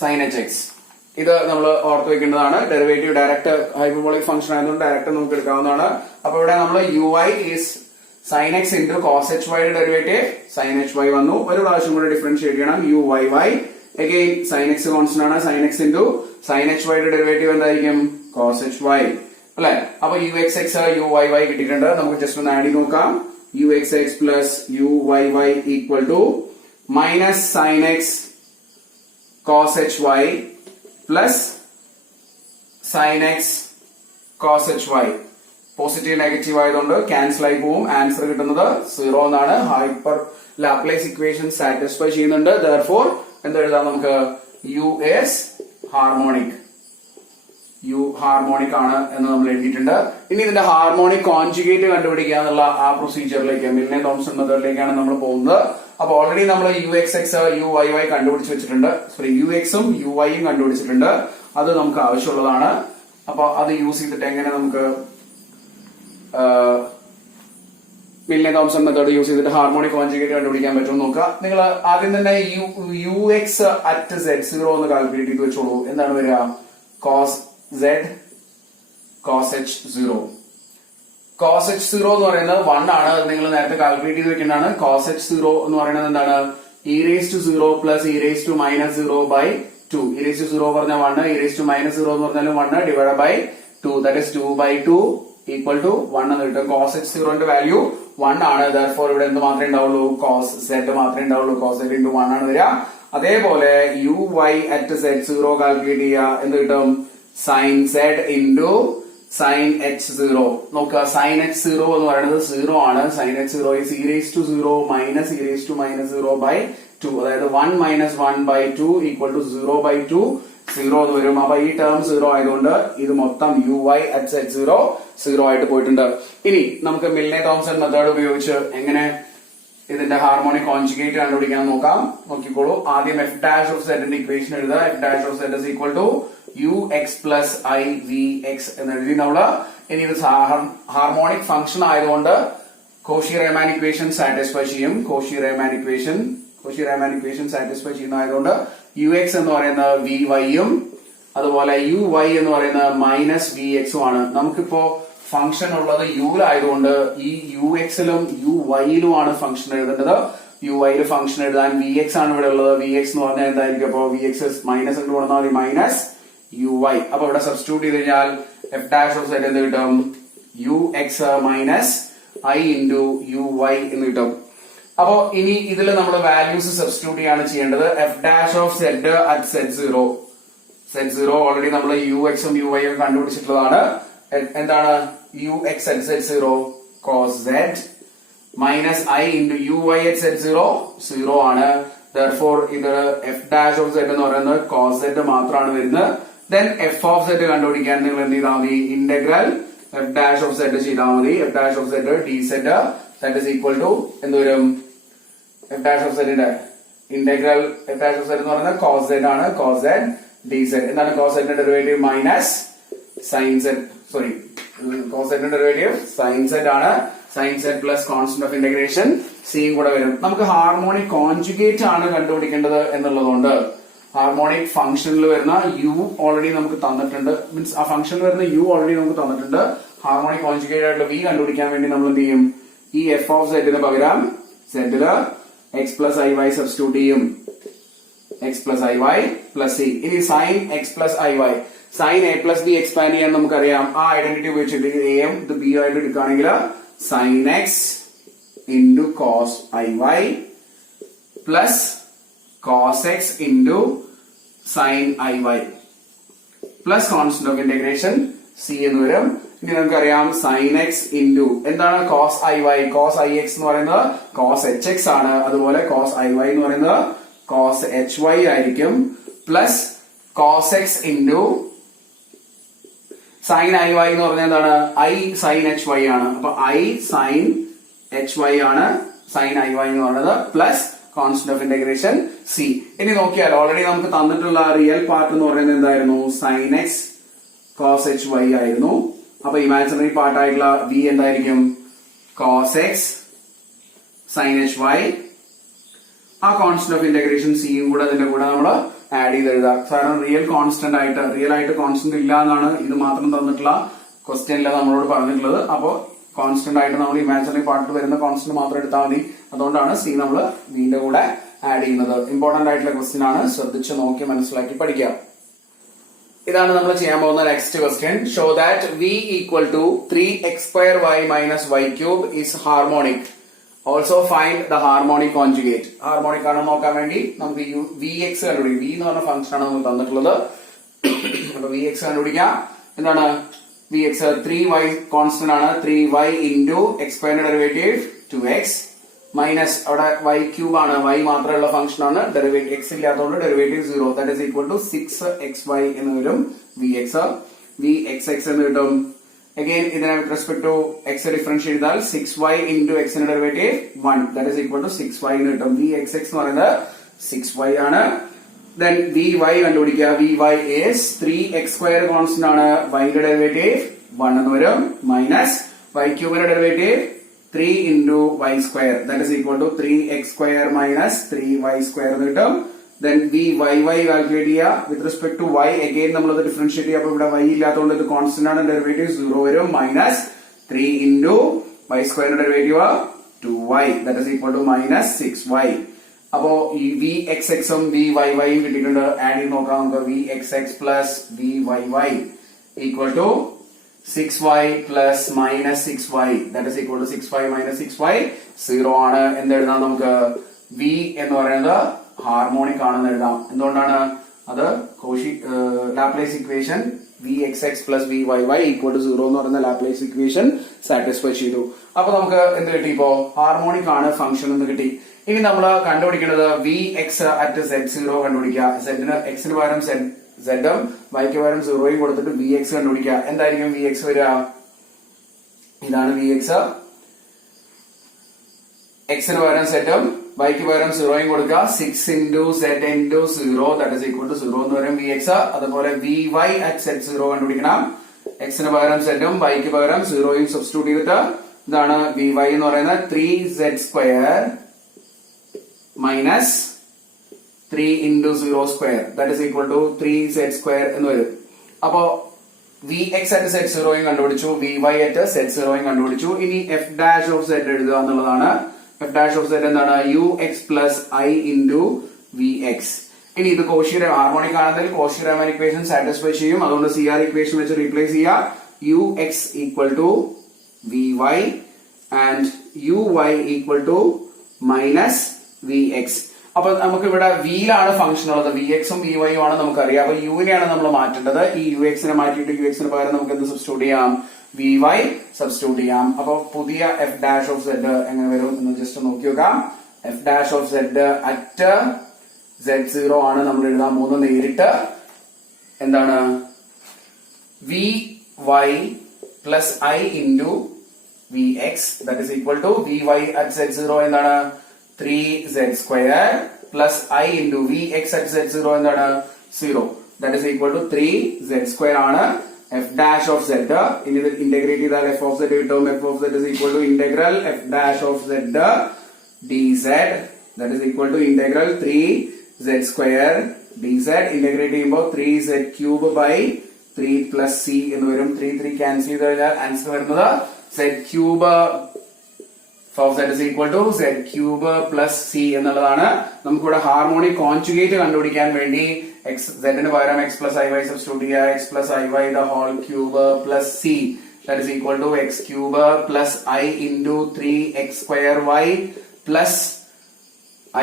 സൈൻ എച്ച് എക്സ്. ഇത് നമ്മൾ ഓർത്ത് വെക്കേണ്ടതാണ്. ഡെറിവേറ്റീവ് ഡയറക്റ്റ് ഹൈപ്പർബോളിക് ഫംഗ്ഷൻ ആയതുകൊണ്ട് direct നമുക്ക് എടുക്കാവുന്നതാണ്. അപ്പൊ ഇവിടെ നമ്മൾ U I is sine X into cos H വൈയുടെ ഡെറിവേറ്റീവ് സൈൻ എച്ച് വൈ വന്നു. ഒരു പ്രാവശ്യം കൂടെ ഡിഫറൻഷിയേറ്റ് ചെയ്യണം. U Y Y again sine X constant ആണ്, sine X into sine H വൈയുടെ ഡെറിവേറ്റീവ് എന്തായിരിക്കും? കോസ് എച്ച് വൈ അല്ലെ. അപ്പൊ U X X U Y Y കിട്ടിയിട്ടുണ്ട്. നമുക്ക് ജസ്റ്റ് ഒന്ന് ആഡ് ചെയ്ത് നോക്കാം. U X X plus U Y Y equal to minus sine X cos H Y plus sine X cos H Y. Positive negative ആയതുകൊണ്ട് cancel ആയി പോവും. Answer കിട്ടുന്നത് 0 എന്നാണ്. ഹൈപ്പർ ലാപ്ലേസ് ഇക്വേഷൻ സാറ്റിസ്ഫൈ ചെയ്യുന്നുണ്ട്. therefore എന്ത് എഴുതാം നമുക്ക്? U is harmonic. U harmonic ആണ് എന്ന് നമ്മൾ എഴുതിയിട്ടുണ്ട്. ഇനി ഇതിന്റെ ഹാർമോണിക് കോൺജുഗേറ്റ് കണ്ടുപിടിക്കുക എന്നുള്ള ആ പ്രൊസീജിയറിലേക്ക്, മിൽനെ-തോംസൺ മെത്തേഡിലേക്കാണ് നമ്മൾ പോകുന്നത്. അപ്പൊ ഓൾറെഡി നമ്മൾ U X X U Y Y കണ്ടുപിടിച്ച് വെച്ചിട്ടുണ്ട്. സോറി, യു എക്സും യു വൈയും കണ്ടുപിടിച്ചിട്ടുണ്ട്. അത് നമുക്ക് ആവശ്യമുള്ളതാണ്. അപ്പൊ അത് യൂസ് ചെയ്തിട്ട് എങ്ങനെ നമുക്ക് മിൽനെ-തോംസൺ മെത്തേഡ് യൂസ് ചെയ്തിട്ട് ഹാർമോണിക് കോൺജുഗേറ്റ് കണ്ടുപിടിക്കാൻ പറ്റുമെന്ന് നോക്കുക. നിങ്ങൾ ആദ്യം തന്നെ യു എക്സ് അറ്റ് Z0 എന്ന് കാൽക്കുലേറ്റ് ചെയ്ത് വെച്ചോളൂ. എന്താണ് വരിക? Cos Z cos H0. cos H0 എന്ന് പറയുന്നത് 1 ആണ്. അത് നിങ്ങൾ നേരത്തെ കാൽക്കുലേറ്റ് ചെയ്ത് വെക്കേണ്ടതാണ്. cos H0 എന്ന് പറയുന്നത് എന്താണ്? e⁻0 plus e⁻−0 by 2. e⁻0 പറഞ്ഞാൽ 1, e⁻−0 എന്ന് പറഞ്ഞാൽ 1 divide by 2. That is 2/2 equal to 1 എന്ന് കിട്ടും. cos H0 ന്റെ വാല്യൂ 1 ആണ്. therefore ഇവിടെ എന്ത് മാത്രമേ ഉണ്ടാവുള്ളൂ? cos Z മാത്രമേ ഉണ്ടാവുള്ളൂ. cos Z into 1 ആണ് വരിക. അതേപോലെ uy at Z0 കാൽക്കുലേറ്റ് ചെയ്യുക. എന്ത് കിട്ടും? sin Z into sin H0. നോക്കുക, sin H0 എന്ന് പറയുന്നത് 0 ആണ്. sin H0 is e⁻0 minus e⁻−0 by 2. അതായത് 1 minus 1 by 2 equal to 0/2. 0 എന്ന് വരും. അപ്പൊ ഈ ടേം 0 ആയതുകൊണ്ട് ഇത് മൊത്തം uy at Z0 0 ആയിട്ട് പോയിട്ടുണ്ട്. ഇനി നമുക്ക് മിൽനെ-തോംസൺ മെത്തേഡ് ഉപയോഗിച്ച് എങ്ങനെ ഇതിന്റെ ഹാർമോണിക് കോൺജുഗേറ്റ് കണ്ടുപിടിക്കാൻ നോക്കാം. നോക്കിക്കോളൂ. ആദ്യം f dash of Z ന്റെ ഇക്വേഷൻ എഴുതുക. f dash of Z is equal to ux plus I vx എന്ന് എഴുതി നമ്മള്. ഇനി ഇത് ഹാർമോണിക് ഫംഗ്ഷൻ ആയതുകൊണ്ട് കോഷി-റീമാൻ ഇക്വേഷൻ സാറ്റിസ്ഫൈ ചെയ്യും. കോഷി-റീമാൻ ഇക്വേഷൻ സാറ്റിസ്ഫൈ ചെയ്യുന്ന ആയതുകൊണ്ട് ux എന്ന് പറയുന്നത് vy യും അതുപോലെ uy എന്ന് പറയുന്നത് മൈനസ് vx ഉം ആണ്. നമുക്കിപ്പോ ഫംഗ്ഷൻ ഉള്ളത് യുലായതുകൊണ്ട് ഈ ux-ലും uy-ലുമാണ് ഫംഗ്ഷൻ എഴുതേണ്ടത്. uy-ല് ഫംഗ്ഷൻ എഴുതാൻ vx ആണ് ഇവിടെ ഉള്ളത്. vx എന്ന് പറഞ്ഞാൽ എന്തായിരിക്കും? അപ്പോ vx മൈനസ് എന്ന് കൊടുത്താൽ മതി, മൈനസ് uy. അപ്പൊ ഇവിടെ സബ്സ്റ്റിറ്റ്യൂട്ട് ചെയ്ത് കഴിഞ്ഞാൽ f dash of Z എന്ത് കിട്ടും? ux minus I into uy എന്ന് കിട്ടും. അപ്പോ ഇനി ഇതിൽ നമ്മൾ വാല്യൂസ് സബ്സ്റ്റിറ്റ്യൂട്ട് ചെയ്യാണ് ചെയ്യേണ്ടത്. f dash of Z at Z0 already നമ്മൾ ux-ഉം uy ഉം കണ്ടുപിടിച്ചിട്ടുള്ളതാണ്. എന്താണ് ux at Z0? cos Z minus I into uy at Z0 0 ആണ്. therefore ഇത് f dash of Z എന്ന് പറയുന്നത് cos Z മാത്രമാണ് വരുന്നത്. then f of Z കണ്ടുപിടിക്കാൻ നിങ്ങൾ എന്ത് ചെയ്താൽ മതി? Integral f dash of Z ചെയ്താൽ മതി. f dash of Z dz that is equal to എന്ത് വരും? f dash of Z ന്റെ integral f dash of Z എന്ന് പറയുന്നത് cos Z ആണ്. cos Z dz. എന്താണ് cos Z ന്റെ derivative? Minus sin Z. Sorry, cos Z ന്റെ derivative sin Z ആണ്. sin Z plus constant of integration സിയും കൂടെ വരും. നമുക്ക് ഹാർമോണിക് കോൺജുഗേറ്റ് ആണ് കണ്ടുപിടിക്കേണ്ടത് എന്നുള്ളതുകൊണ്ട് ഹാർമോണിക് ഫംഗ്ഷനിൽ വരുന്ന u ഓൾറെഡി നമുക്ക് തന്നിട്ടുണ്ട്. മീൻസ് ആ ഫംഗ്ഷനിൽ വരുന്ന u ഓൾറെഡി നമുക്ക് തന്നിട്ടുണ്ട്. ഹാർമോണിക് കോൺജുഗേറ്റ് ആയിട്ടുള്ള v കണ്ടുപിടിക്കാൻ വേണ്ടി നമ്മൾ എന്ത് ചെയ്യും? ഈ f of Z ന് പകരം Z ല് x plus iy സബ്സ്റ്റിറ്റ്യൂട്ട് ചെയ്യും. x plus iy plus c. ഇനി sin x plus iy, sin a plus b expand ചെയ്യാൻ നമുക്കറിയാം. ആ ഐഡന്റിറ്റി ഉപയോഗിച്ചിട്ട് a യും ഇത് b ആയിട്ട് എടുക്കുകയാണെങ്കിൽ sin x into cos iy plus cos x into sin iy plus constant of integration c എന്ന് വരും. ഇനി നമുക്കറിയാം sin x into എന്താണ് cos iy? cos ix എന്ന് പറയുന്നത് cos hx ആണ്. അതുപോലെ cos iy എന്ന് പറയുന്നത് cos hy ആയിരിക്കും. Plus cos x into sin iy എന്ന് പറഞ്ഞാൽ എന്താണ്? I sin hy ആണ്. അപ്പൊ I sin hy ആണ് sin iy എന്ന് പറയുന്നത്. Plus constant of integration c. ഇനി നോക്കിയാൽ ഓൾറെഡി നമുക്ക് തന്നിട്ടുള്ള റിയൽ പാർട്ട് എന്ന് പറയുന്നത് എന്തായിരുന്നു? sin x cos hy ആയിരുന്നു. അപ്പൊ ഇമാജിനറി പാർട്ട് ആയിട്ടുള്ള v എന്തായിരിക്കും? cos x sin hy. ആ കോൺസ്റ്റന്റ് ഓഫ് ഇന്റഗ്രേഷൻ സിയും കൂടെ അതിന്റെ കൂടെ നമ്മൾ ആഡ് ചെയ്ത് എഴുതാം. കാരണം റിയൽ ആയിട്ട് കോൺസ്റ്റന്റ് ഇല്ല എന്നാണ് ഇത് മാത്രം തന്നിട്ടുള്ള ക്വസ്റ്റ്യനിൽ നമ്മളോട് പറഞ്ഞിട്ടുള്ളത്. അപ്പോ കോൺസ്റ്റന്റ് ആയിട്ട് നമ്മൾ ഇമാജിനറി പാർട്ടിൽ വരുന്ന കോൺസ്റ്റന്റ് മാത്രം എടുത്താൽ മതി. അതുകൊണ്ടാണ് സി നമ്മൾ വിന്റെ കൂടെ ആഡ് ചെയ്യുന്നത്. ഇമ്പോർട്ടന്റ് ആയിട്ടുള്ള ക്വസ്റ്റ്യൻ ആണ്. ശ്രദ്ധിച്ച് നോക്കി മനസ്സിലാക്കി പഠിക്കുക. ഇതാണ് നമ്മൾ ചെയ്യാൻ പോകുന്ന next question. Show that v equal to 3x² y minus y cube is harmonic. Also find the harmonic conjugate. Harmonic ആണെന്ന് നോക്കാൻ വേണ്ടി നമുക്ക് vx കണ്ടുപിടിക്കും. v എന്ന് പറഞ്ഞ ഫംഗ്ഷൻ ആണ് നമുക്ക് തന്നിട്ടുള്ളത്. അപ്പൊ vx കണ്ടുപിടിക്കാം. എന്താണ്? Vx 3y constant ആണ് 3y into x square derivative 2x minus അവിടെ y cube ആണ് y മാത്രമുള്ള ഫംഗ്ഷൻ ആണ് ഡെറിവേറ്റീവ് x ഇല്ലാത്തതുകൊണ്ട് derivative 0 that is equal to 6xy എന്ന് വരും vxx എന്ന് കിട്ടും. Again ഇതിനെ with respect to x differentiate ചെയ്താൽ 6y into x ന്റെ derivative 1 that is equal to 6y എന്ന് കിട്ടും. vxx എന്ന് പറയുന്നത് 6y ആണ്. Then vy കണ്ടുപിടിക്കുക. vy is 3x square constant ആണ് y ന്റെ ഡെറിവേറ്റീവ് 1 എന്ന് വരും മൈനസ് y cube ന്റെ derivative 3 into y square that is equal to 3x square minus 3y square എന്ന് കിട്ടും. Then vyy കാൽക്കുലേറ്റ് ചെയ്യുക with respect to y again നമ്മൾ അത് ഡിഫറൻഷിയേറ്റ് ചെയ്യുക. അപ്പോൾ ഇവിടെ y ഇല്ലാത്തതുകൊണ്ട് ഇത് കോൺസ്റ്റന്റ് ആണ് ഡെറിവേറ്റീവ് 0 വരും minus 3 into y square derivative 2y that is equal to minus 6y. അപ്പോ ഈ vxx ഉം vyy ഉം കിട്ടിയിട്ടുണ്ട്. ആഡ് ചെയ്ത് നോക്കാം നമുക്ക്. vxx plus vyy equal to 6y plus minus 6y that is equal to 6y minus 6y 0 ആണ്. എന്തെഴുതാം നമുക്ക്? v എന്ന് പറയുന്നത് ഹാർമോണിക് ആണെന്ന് എഴുതാം. എന്തുകൊണ്ടാണ്? അത് Laplace equation vxx plus vyy equal to 0 എന്ന് പറയുന്ന ലാപ്ലേസ് ഇക്വേഷൻ സാറ്റിസ്ഫൈ ചെയ്തു. അപ്പൊ നമുക്ക് എന്ത് കിട്ടി? ഇപ്പോ ഹാർമോണിക് ആണ് ഫംഗ്ഷൻ എന്ന് കിട്ടി. ഇനി നമ്മൾ കണ്ടുപിടിക്കുന്നത് vx at z0 കണ്ടുപിടിക്കുക. x പകരം z ഉം yക്ക് പകരം 0 കൊടുത്തിട്ട് vx കണ്ടുപിടിക്കുക. എന്തായിരിക്കും vx വരിക? ഇതാണ് vx. x പകരം z ഉം yക്ക് പകരം 0 കൊടുക്കുക. 6 into z into 0 that is equal to 0 എന്ന് പറയും vx. അതുപോലെ vy at z0 കണ്ടുപിടിക്കണം. x പകരം z ഉം yക്ക് പകരം 0 സബ്സ്റ്റിറ്റ്യൂട്ട് ചെയ്തിട്ട് ഇതാണ് vy എന്ന് പറയുന്നത് 3z square minus 3 into 0 square that is equal to 3z square എന്ന് വരും. അപ്പോ vx at z0 കണ്ടുപിടിച്ചു, vy at z0 കണ്ടുപിടിച്ചു. ഇനി f dash of z എഴുതുക എന്നുള്ളതാണ്. f dash of z എന്താണ്? ux plus I into vx. ഇനി ഇത് കോഷി ഹാർമോണിക് ആണെങ്കിൽ കോഷി-റീമാൻ ഇക്വേഷൻ സാറ്റിസ്ഫൈ ചെയ്യും. അതുകൊണ്ട് CR ഇക്വേഷൻ വെച്ച് റീപ്ലേസ് ചെയ്യുക. ux equal to vy and uy equal to minus vx. അപ്പൊ നമുക്ക് ഇവിടെ വിയിലാണ് ഫംഗ്ഷൻ ഉള്ളത്. vx ഉം vy ഉം ആണ് നമുക്കറിയാം. അപ്പൊ യുവിനെയാണ് നമ്മൾ മാറ്റേണ്ടത്. ഈ ux നെ മാറ്റിയിട്ട് ux ന് പകരം നമുക്ക് എന്ത് സബ്സ്റ്റിറ്റ്യൂട്ട് ചെയ്യാം? vy സബ്സ്റ്റിറ്റ്യൂട്ട് ചെയ്യാം. അപ്പൊ പുതിയ f dash of z എങ്ങനെ വരും എന്ന് ജസ്റ്റ് നോക്കി നോക്കാം. f dash of z at z0 ആണ് നമ്മൾ എഴുതാൻ പോകുന്നത്. നേരിട്ട് എന്താണ്? vy plus I into vx that is equal to vy at z0 എന്താണ്? 3z square plus I into vx at z0 എന്താണ്? 0 that is equal to 3z square ആണ് f dash of z. ഇനി ഇത് ഇന്റഗ്രേറ്റ് ചെയ്താൽ f of z കിട്ടും. f of z is equal to integral f dash of z dz that is equal to integral 3z square dz. Integrate ചെയ്യുമ്പോൾ 3z cube by 3 plus c എന്ന് വരും. 3 cancel ചെയ്ത് കഴിഞ്ഞാൽ answer വരുന്നത് z cube of z is equal to z cube plus c എന്നുള്ളതാണ്. നമുക്കിവിടെ harmonic conjugate കണ്ടുപിടിക്കാൻ വേണ്ടി z ന് പകരം x plus iy സബ്സ്റ്റിറ്റ്യൂട്ട് ചെയ്യുക. x plus iy the whole cube plus c that is equal to x cube plus I into 3x square y plus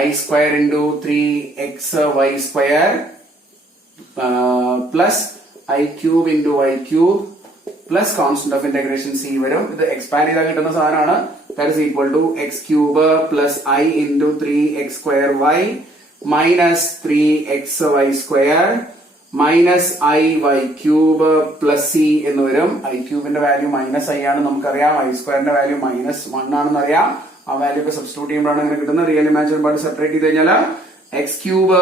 I square into 3xy square plus I cube into y cube plus constant of integration c വരും. ഇത് expand ചെയ്താൽ കിട്ടുന്ന സാധനമാണ്. that is equal to x cube plus I into 3x square y minus 3xy square minus iy cube plus c എന്ന് വരും. I ക്യൂബിന്റെ value minus i ആണ് നമുക്കറിയാം. I സ്ക്വയറിന്റെ വാല്യൂ മൈനസ് 1 ആണെന്ന് അറിയാം. ആ വാല്യൂ ഒക്കെ സബ്സ്റ്റിറ്റ്യൂട്ട് ചെയ്യുമ്പോഴാണ് ഇങ്ങനെ കിട്ടുന്നത്. റിയൽ ഇമാജിനറി പാർട്ട് സെപ്പറേറ്റ് ചെയ്ത് കഴിഞ്ഞാൽ x cube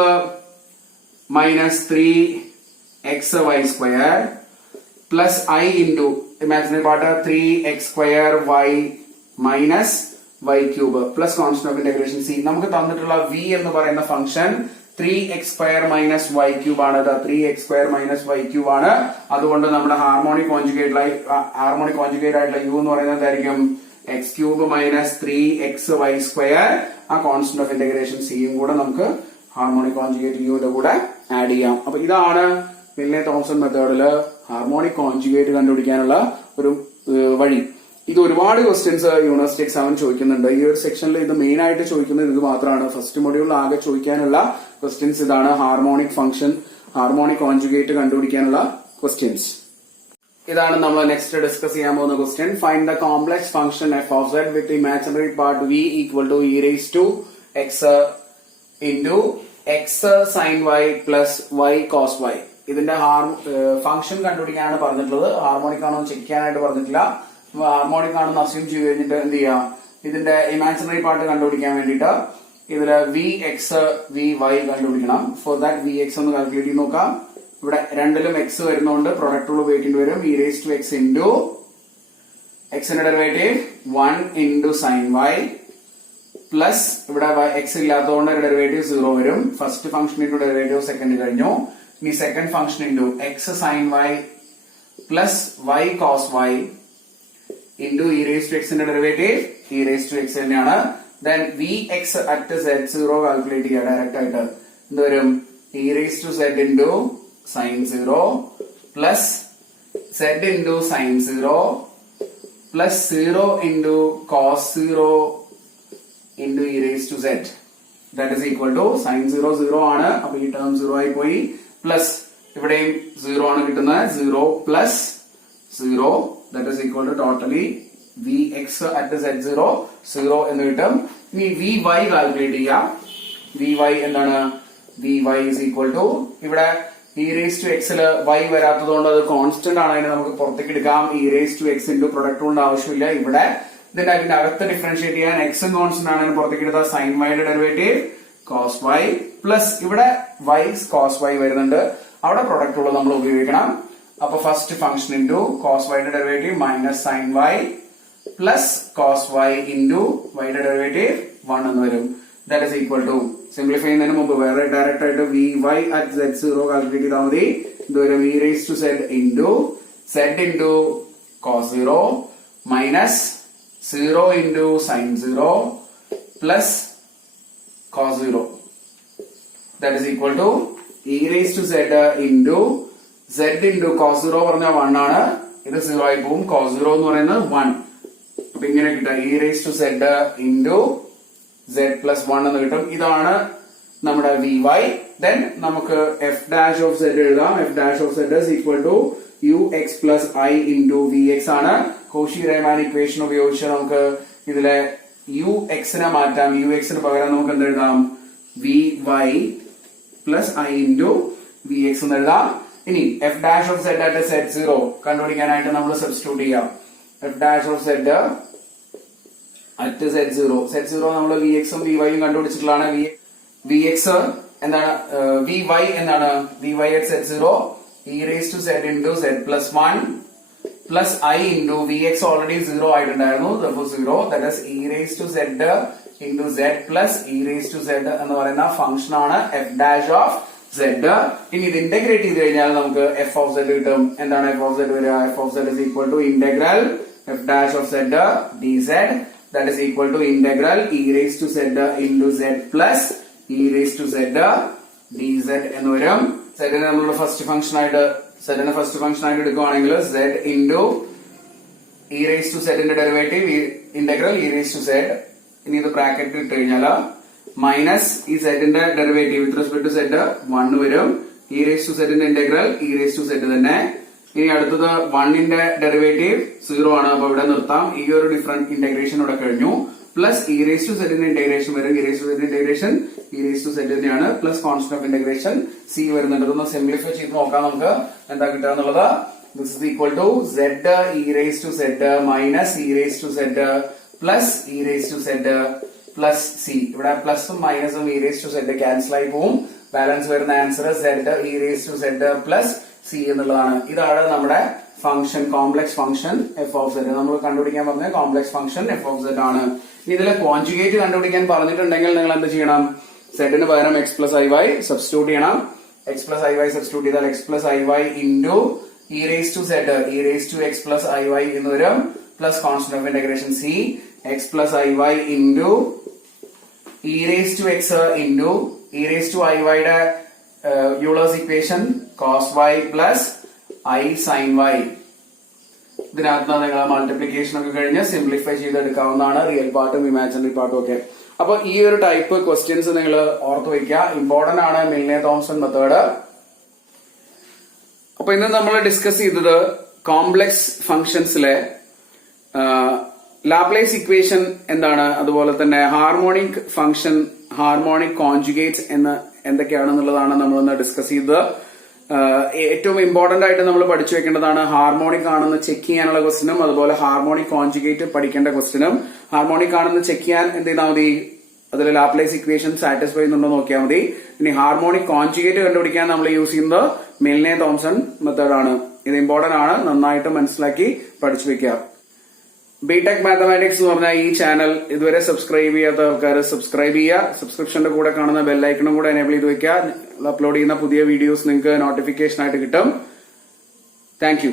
minus 3xy square plus I into imaginary part 3x square y minus y cube plus constant of integration c. നമുക്ക് തന്നിട്ടുള്ള v എന്ന് പറയുന്ന function 3x square minus y cube ആണ്. 3x square minus y cube ആണ്. അതുകൊണ്ട് നമ്മുടെ harmonic conjugate ആയിട്ടുള്ള u എന്ന് പറയുന്നത് എന്തായിരിക്കും? x cube minus 3xy square. ആ കോൺസ്റ്റന്റ് ഓഫ് ഇന്റഗ്രേഷൻ സിയും കൂടെ നമുക്ക് ഹാർമോണിക് കോൺജുഗേറ്റ് യുടെ കൂടെ ആഡ് ചെയ്യാം. അപ്പൊ ഇതാണ് മിൽനെ-തോംസൺ മെത്തേഡില് ഹാർമോണിക് കോൺജുഗേറ്റ് കണ്ടുപിടിക്കാനുള്ള ഒരു വഴി. ഇത് ഒരുപാട് ക്വസ്റ്റ്യൻസ് യൂണിവേഴ്സിറ്റി എക്സാമിന് ചോദിക്കുന്നുണ്ട്. ഈ ഒരു സെക്ഷനിൽ ഇത് മെയിൻ ആയിട്ട് ചോദിക്കുന്നത് ഇത് മാത്രമാണ്. ഫസ്റ്റ് മൊഡ്യൂളിൽ ആകെ ചോദിക്കാനുള്ള ക്വസ്റ്റ്യൻസ് ഇതാണ്. ഹാർമോണിക് ഫംഗ്ഷൻ, ഹാർമോണിക് കോൺജുഗേറ്റ് കണ്ടുപിടിക്കാനുള്ള ക്വസ്റ്റ്യൻസ്. ഇതാണ് നമ്മൾ നെക്സ്റ്റ് ഡിസ്കസ് ചെയ്യാൻ പോകുന്ന question. Find the complex function F of Z with imaginary part V equal to E raise to X into X sine Y plus Y cos Y. ഇതിന്റെ function കണ്ടുപിടിക്കാനാണ് പറഞ്ഞിട്ടുള്ളത്. Harmonic ആണോ check ചെയ്യാനായിട്ട് പറഞ്ഞിട്ടില്ല. Harmonic ആണെന്ന് assume ചെയ്ത് കഴിഞ്ഞിട്ട് എന്ത് ചെയ്യാം, ഇതിന്റെ ഇമാജിനറി പാർട്ട് കണ്ടുപിടിക്കാൻ വേണ്ടിയിട്ട് ഇതില് വി എക്സ് വി വൈ കണ്ടുപിടിക്കണം. ഫോർ ദാറ്റ് വി എക്സ് ഒന്ന് കാൽക്കുലേറ്റ് ചെയ്ത് നോക്കാം. ഇവിടെ രണ്ടിലും എക്സ് വരുന്നതുകൊണ്ട് പ്രൊഡക്റ്റുള്ള ഉപയോഗിക്കേണ്ടി വരും. E raise to X into എക്സിന്റെ derivative 1 into sine Y plus ഇവിടെ എക്സ് ഇല്ലാത്തതുകൊണ്ട് ഡെറിവേറ്റീവ് 0 വരും. First function into derivative second കഴിഞ്ഞു. ഇനി second function into X sine Y plus Y cos Y into E raise to എക്സിന്റെ derivative E raise to X തന്നെയാണ്. Then V X at Z0 calculate ചെയ്യുക direct ആയിട്ട്. എന്ത് വരും, E raise to Z into sine 0 plus Z into sine 0 plus 0 into cos 0 into E raise to Z that is equal to sine 0 0 ആണ്. അപ്പൊ ഈ term 0 ആയി പോയി. Plus ഇവിടെയും 0 ആണ് കിട്ടുന്നത്. 0 plus 0 that is equal to totally V X at Z0 0 എന്ന് കിട്ടും. ഇനി വി വൈ കാൽക്കുലേറ്റ് ചെയ്യാം. വി വൈ എന്താണ്, V Y is equal to ഇവിടെ ഇ റേസ് ടു എക്സില് വൈ വരാത്തതുകൊണ്ട് അത് കോൺസ്റ്റന്റ് ആണ്, അതിനെ നമുക്ക് പുറത്തേക്ക് എടുക്കാം. E raise to X into product കൊണ്ട് ആവശ്യമില്ല. ഇവിടെ ഇതിന്റെ അകത്ത് ഡിഫറൻഷിയേറ്റ് ചെയ്യാൻ എക്സും കോൺസ്റ്റന്റ് ആണ്, പുറത്തേക്ക് എടുത്താൽ സൈൻ വൈയുടെ ഡെറിവേറ്റീവ് കോസ് വൈ പ്ലസ് ഇവിടെ വൈ കോസ് വൈ വരുന്നുണ്ട്, അവിടെ പ്രൊഡക്റ്റ് ഉള്ളത് നമ്മൾ ഉപയോഗിക്കണം. അപ്പൊ ഫസ്റ്റ് ഫംഗ്ഷൻ ഇൻറ്റു കോസ് വൈയുടെ derivative minus sine Y plus cos Y into വൈയുടെ ഡെറിവേറ്റീവ് 1 എന്ന് വരും. That is equal to simplify ചെയ്യുന്നതിന് മുമ്പ് വേറെ ഡയറക്റ്റ് ആയിട്ട് V Y at Z0 calculate ചെയ്താൽ മതി. ഇത് വരും E raise to Z into Z into cos 0 minus 0 into sine 0 plus cos 0 that is equal to E raise to Z into Z into cos 0 പറഞ്ഞാൽ 1 ആണ്. ഇത് 0 ആയി പോകും. കോസ് 0 എന്ന് പറയുന്നത് 1. അപ്പൊ ഇങ്ങനെ കിട്ടാം E raise to Z into Z plus 1 എന്ന് കിട്ടും. ഇതാണ് നമ്മുടെ വി വൈ. ദെൻ നമുക്ക് എഫ് ഡാഷ് ഓഫ് സെഡ് എഴുതാം. F dash of Z is equal to U X plus I into V X ആണ്. കോഷി-റീമാൻ ഇക്വേഷൻ ഉപയോഗിച്ച് നമുക്ക് ഇതിലെ യു എക്സിനെ മാറ്റാം. യു എക്സിന് പകരം നമുക്ക് എന്ത് എഴുതാം, V Y plus I into V X എന്ന് എഴുതാം. ഇനി F dash of Z at Z0 കണ്ടുപിടിക്കാനായിട്ട് നമ്മൾ സബ്സ്റ്റിറ്റ്യൂട്ട് ചെയ്യാം. F dash of Z at Z0 നമ്മൾ വി എക്സും വി വൈയും കണ്ടുപിടിച്ചിട്ടുള്ളതാണ്. വി എക്സ് എന്താണ്, വി വൈ എന്താണ്, V Y at Z0 E raise to Z into Z plus 1 plus I into V X already 0 ആയിട്ടുണ്ടായിരുന്നു. 0 that is E raise to Z into Z plus E raise to Z എന്ന് പറയുന്ന function ആണ് F dash of Z. ഇനി ഇത് integrate ചെയ്ത് കഴിഞ്ഞാൽ നമുക്ക് F of Z കിട്ടും. എന്താണ് എഫ് ഓഫ് സെഡ് വരിക, F of Z is equal to integral F dash of Z D Z that is equal to integral e raised to z into z plus e raised to z dz എന്ന് വരും. z നെ നമ്മൾ first function ആയിട്ട് എടുക്കുകയാണെങ്കിൽ z into e raised to z ന്റെ derivative integral e raised to z. ഇനി ഇത് bracket ഇട്ട് കഴിഞ്ഞാൽ മൈനസ് ഈ z ന്റെ derivative with respect to z 1 വരും. e raised to z ന്റെ integral e raised to z തന്നെ. ഇനി അടുത്തത് 1ന്റെ ഡെറിവേറ്റീവ് 0 ആണ്. അപ്പൊ ഇവിടെ നിർത്താം. ഈ ഒരു ഡിഫറെന്റ് ഇന്റഗ്രേഷൻ ഇവിടെ കഴിഞ്ഞു. പ്ലസ് ഇ റേസ് ടു സെഡിന്റെ ഇന്റഗ്രേഷൻ വരും. ഇ റേസ് ടു സെഡിന്റെ integration E raise to Z തന്നെയാണ്. Plus constant of integration C വരുന്നുണ്ട്. ഇതൊന്ന് സിംപ്ലിഫൈ ചെയ്ത് നോക്കാം നമുക്ക് എന്താ കിട്ടുക എന്നുള്ളത്. This is equal to Z E raise to Z minus E raise to Z plus E raise to Z plus C. ഇവിടെ പ്ലസും മൈനസും E raise to Z cancel ആയി പോവും. ബാലൻസ് വരുന്ന answer Z E raise to Z plus C എന്നുള്ളതാണ്. ഇതാണ് നമ്മുടെ function, complex function F of Z. നമ്മൾ കണ്ടുപിടിക്കാൻ പറഞ്ഞ complex function F of Z ആണ്. ഇനി ഇതിലെ കോൺജുഗേറ്റ് കണ്ടുപിടിക്കാൻ പറഞ്ഞിട്ടുണ്ടെങ്കിൽ നിങ്ങൾ എന്ത് ചെയ്യണം, സെഡിന് പകരം X plus I Y substitute ചെയ്യണം. X plus I Y substitute ചെയ്താൽ X plus I Y into E raise to Z E raise to X plus I Y എന്ന് വരും. Plus constant of integration C X plus I Y into E raise to X into E raise to I വൈയുടെ Euler's equation cos Y plus I sine Y. ഇതിനകത്ത് നിങ്ങൾ multiplication ഒക്കെ കഴിഞ്ഞ് simplify ചെയ്തെടുക്കാവുന്നതാണ്, real പാർട്ടും imaginary പാർട്ടും ഒക്കെ. അപ്പൊ ഈ ഒരു ടൈപ്പ് ക്വസ്റ്റ്യൻസ് നിങ്ങൾ ഓർത്ത് വയ്ക്കുക, ഇമ്പോർട്ടന്റ് ആണ്. Milne Thomson method. അപ്പൊ ഇന്ന് നമ്മൾ ഡിസ്കസ് ചെയ്തത് കോംപ്ലക്സ് ഫംഗ്ഷൻസിലെ ലാപ്ലേസ് ഇക്വേഷൻ എന്താണ്, അതുപോലെ തന്നെ ഹാർമോണിക് ഫംഗ്ഷൻ, ഹാർമോണിക് കോൺജുഗേറ്റ്സ് എന്തൊക്കെയാണെന്നുള്ളതാണ് നമ്മളിന്ന് ഡിസ്കസ് ചെയ്തത്. ഏറ്റവും ഇമ്പോർട്ടന്റ് ആയിട്ട് നമ്മൾ പഠിച്ചു വെക്കേണ്ടതാണ് ഹാർമോണിക് ആണെന്ന് ചെക്ക് ചെയ്യാനുള്ള ക്വസ്റ്റിനും അതുപോലെ ഹാർമോണിക് കോൺജുഗേറ്റ് പഠിക്കേണ്ട ക്വസ്റ്റിനും. ഹാർമോണിക് ആണെന്ന് ചെക്ക് ചെയ്യാൻ എന്ത് ചെയ്താൽ മതി, അതിൽ ലാപ്ലേസ് ഇക്വേഷൻ സാറ്റിസ്ഫൈ ചെയ്യുന്നുണ്ടോ നോക്കിയാൽ മതി. ഇനി ഹാർമോണിക് കോൺജുഗേറ്റ് കണ്ടുപിടിക്കാൻ നമ്മൾ യൂസ് ചെയ്യുന്നത് മിൽനെ-തോംസൺ മെത്തേഡാണ്. ഇത് ഇമ്പോർട്ടന്റ് ആണ്, നന്നായിട്ട് മനസ്സിലാക്കി പഠിച്ചു വെക്കുക. ബിടെക് മാത്തമാറ്റിക്സ് എന്ന് പറഞ്ഞാൽ ഈ ചാനൽ ഇതുവരെ സബ്സ്ക്രൈബ് ചെയ്യാത്ത ആൾക്കാർ സബ്സ്ക്രൈബ് ചെയ്യുക. സബ്സ്ക്രിപ്ഷന്റെ കൂടെ കാണുന്ന ബെല്ലൈക്കണും കൂടെ എനേബിൾ ചെയ്ത് വെക്കുക. അപ്ലോഡ് ചെയ്യുന്ന പുതിയ വീഡിയോസ് നിങ്ങൾക്ക് നോട്ടിഫിക്കേഷൻ ആയിട്ട് കിട്ടും. Thank you.